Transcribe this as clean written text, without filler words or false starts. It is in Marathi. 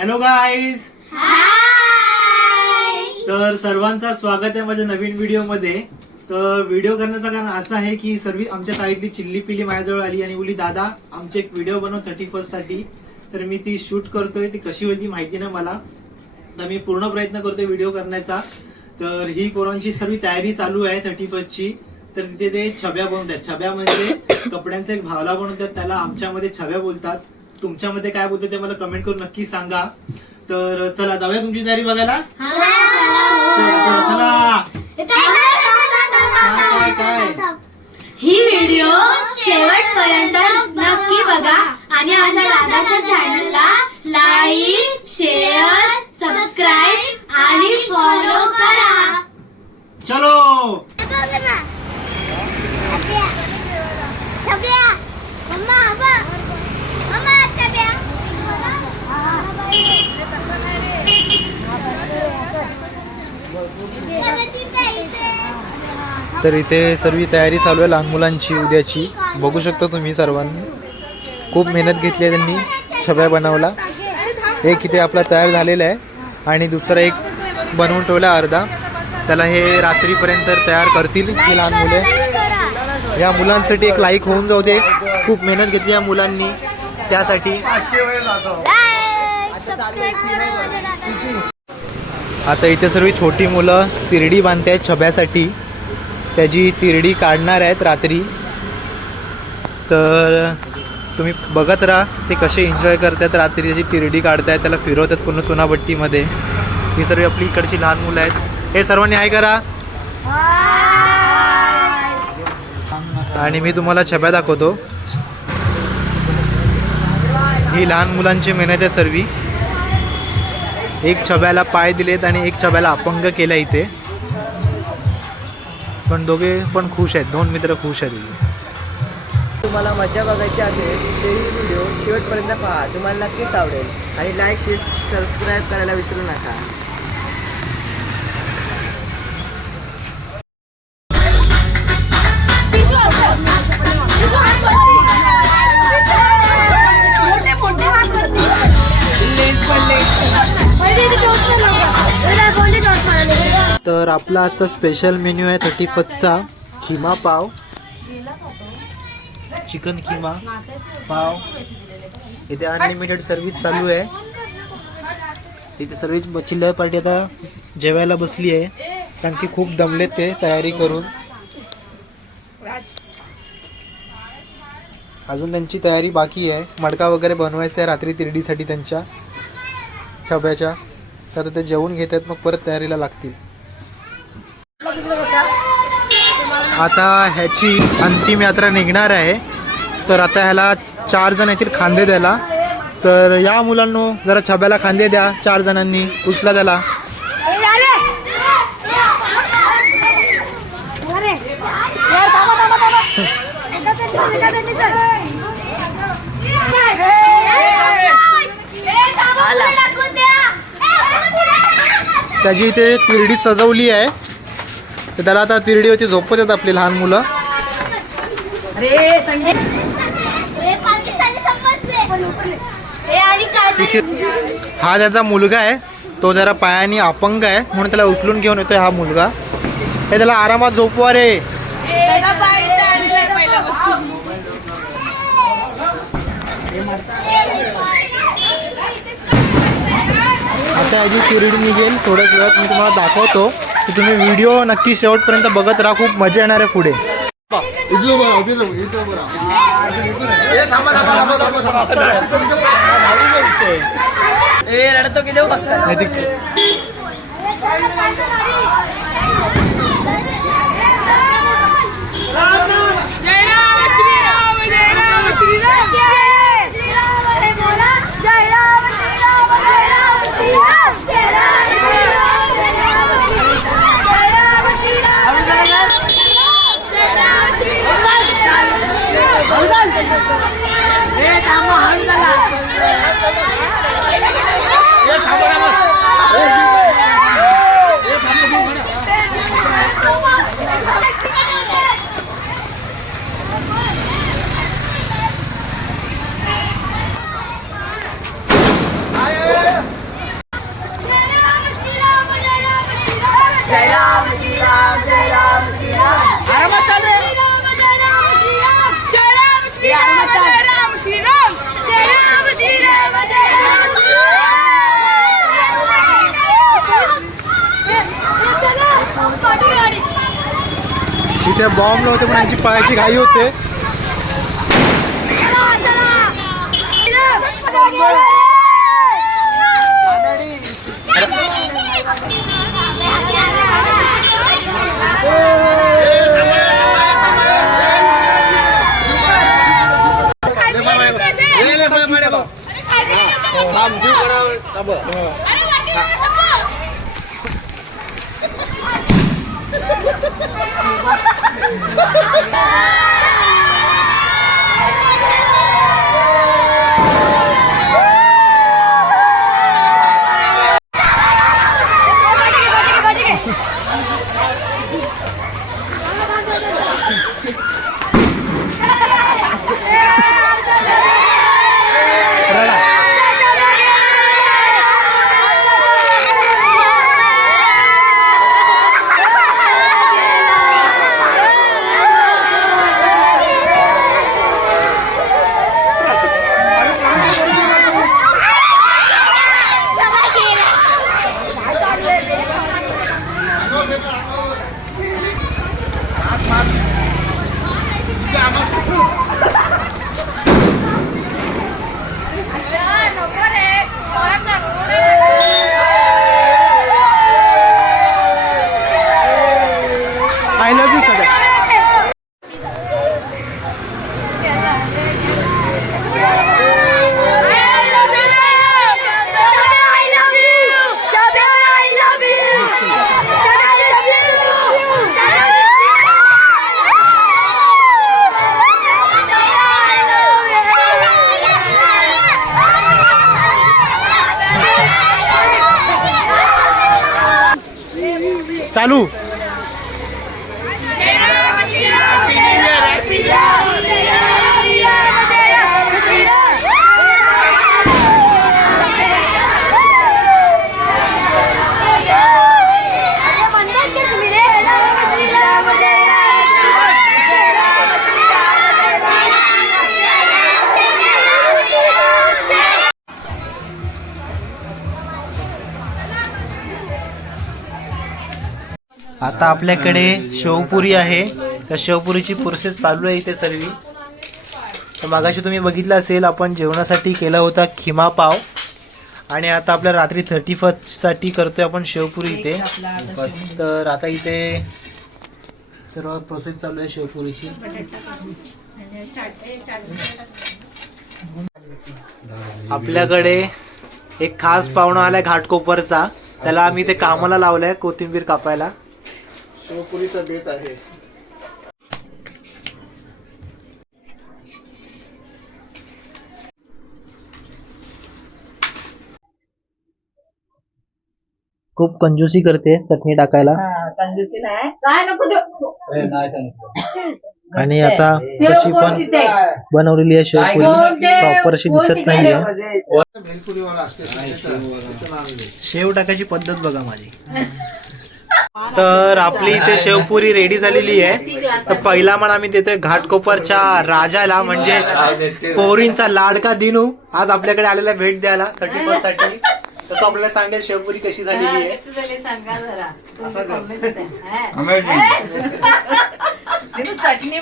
हॅलो गाईज, तर सर्वांचं स्वागत आहे माझ्या नवीन व्हिडिओ मध्ये. तर व्हिडिओ करण्याचं कारण असं आहे की सर्व आमच्या ताईतली चिल्ली पिल्ली माझ्याजवळ आली आणि बोली दादा आमचे एक व्हिडिओ बनव 31 साठी. तर मी ती शूट करतोय, ती कशी होईल ती माहिती नाही मला, तर मी पूर्ण प्रयत्न करतोय व्हिडिओ करण्याचा. तर ही पोरांची सर्व तयारी चालू आहे 31 ची. तर तिथे ते छब्या बनवतात. छब्या म्हणजे कपड्यांचा एक भावला बनवतात, त्याला आमच्यामध्ये छब्या बोलतात. तुमच्यामध्ये काय बोलतात ते मला कमेंट करून नक्की सांगा. तर चला जाऊया तुमची तयारी बघायला. चला काय ही व्हिडिओ शेवटपर्यंत नक्की बघा आणि आमच्या दादाच्या चॅनलला लाईक, शेअर, सबस्क्राईब आणि फॉलो करा. चलो. तर इथे सर्व तयारी चालू आहे लहान मुलांची उद्याची. बघू शकता तुम्ही सर्वांनी खूप मेहनत घेतली आहे त्यांनी छब्या बनवला. एक इथे आपला तयार झालेला आहे आणि दुसरा एक बनवून ठेवला अर्धा. त्याला हे रात्रीपर्यंत तयार करतील ही लहान मुले. या मुलांसाठी एक लाईक होऊन जाऊ दे. खूप मेहनत घेतली या मुलांनी त्यासाठी. आता इथे सर्व छोटी मुलं तिरडी बांधतायत छब्यासाठी. त्याची तिरडी काढणार आहेत रात्री. तर तुम्ही बघत राहा ते कसे एन्जॉय करतात. रात्री त्याची तिरडी काढतायत, त्याला फिरवतात पूर्ण चुनाभट्टीमध्ये. ही सर्व आपली इकडची लहान मुलं आहेत. हे सर्वांनी हाय करा. आणि मी तुम्हाला छब्या दाखवतो. ही लहान मुलांची मेहनत आहे सर्वी. एक छब्याला पाय दिलेत आणि एक छब्याला अपंग केला इथे. पण दोघे पण खुश आहेत, दोन मित्र खुश आहेत. तुम्हाला मजा बघायची असेल तर ही व्हिडिओ शेवटपर्यंत पहा, तुम्हाला नक्कीच आवडेल. आणि लाईक, शेअर, सबस्क्राईब करायला विसरू नका. तर आपला आजचा स्पेशल मेन्यू आहे 31चा खिमा पाव, चिकन खिमा पाव. इथे अनलिमिटेड सर्विस चालू आहे. इथे सर्विस चिल्लर पार्टी आता जेवायला बसली आहे कारण की खूप दमलेत ते तयारी करून. अजून त्यांची तयारी बाकी आहे. मडका वगैरे बनवायचा आहे रात्री तिरडीसाठी त्यांच्या छब्याच्या. तर ते जेवून घेतात मग परत तयारीला लागतील. आता ह्याची अंतिम यात्रा निघणार आहे. तर आता ह्याला 4 जण येतील खांदे द्यायला. तर या मुलांनो जरा छब्याला खांदे द्या. 4 जणांनी उचला त्याला. त्याची इथे तिरडी सजवली आहे. तर त्याला आता तिरडीवरती झोपत आहेत आपली लहान मुलं. हा त्याचा मुलगा आहे, तो जरा पायाने अपंग आहे म्हणून त्याला उचलून घेऊन येतोय हा मुलगा. हे त्याला आरामात झोपवा रे. आता याची तिरडी निघेल थोड्याच वेळात. मी तुम्हाला दाखवतो की तुम्ही व्हिडिओ नक्की शेवटपर्यंत बघत राहा. खूप मजा येणार आहे पुढे. राम जय राम जय राम जय राम आरामात चाल रे. जय राम जय राम जय राम श्री राम जय राम श्री राम जय राम इथे बॉम्ब नव्हते पण यांची पळायची घाई होते. आय लव्ह यू सगळ्या. चालू. आता आपल्याकडे शेवपुरी आहे. त्या शेवपुरीची प्रोसेस चालू आहे इथे सर्व. तर मागाशी तुम्ही बघितलं असेल आपण जेवणासाठी केला होता खिमा पाव आणि आता आपल्या रात्री 31st साठी करतोय आपण शेवपुरी इथे. तर आता इथे सर्व प्रोसेस चालू आहे शेवपुरीची. आपल्याकडे एक खास पाहुणा आलाय घाटकोपरचा. त्याला आम्ही इथे कामाला लावलंय कोथिंबीर कापायला. शेवपुरीचा बेत आहे. खूप कंजूसी करते चटणी टाकायला. कंजूसी नाही. काय नको आणि आता कशी पण बनवलेली आहे शेवपुरी. प्रॉपर अशी दिसत नाहीये. शेव टाकायची पद्धत बघा माझी. तर आपली इथे शेवपुरी रेडी झालेली आहे. तर पहिला मान आम्ही देतोय घाटकोपरच्या राजाला म्हणजे पोरींचा लाडका दिनू आज आपल्याकडे आलेला भेट द्यायला 31st साठी. तर तो आपल्याला सांगेल शेवपुरी कशी झालेली आहे. सांगा जरा असं का? चटणी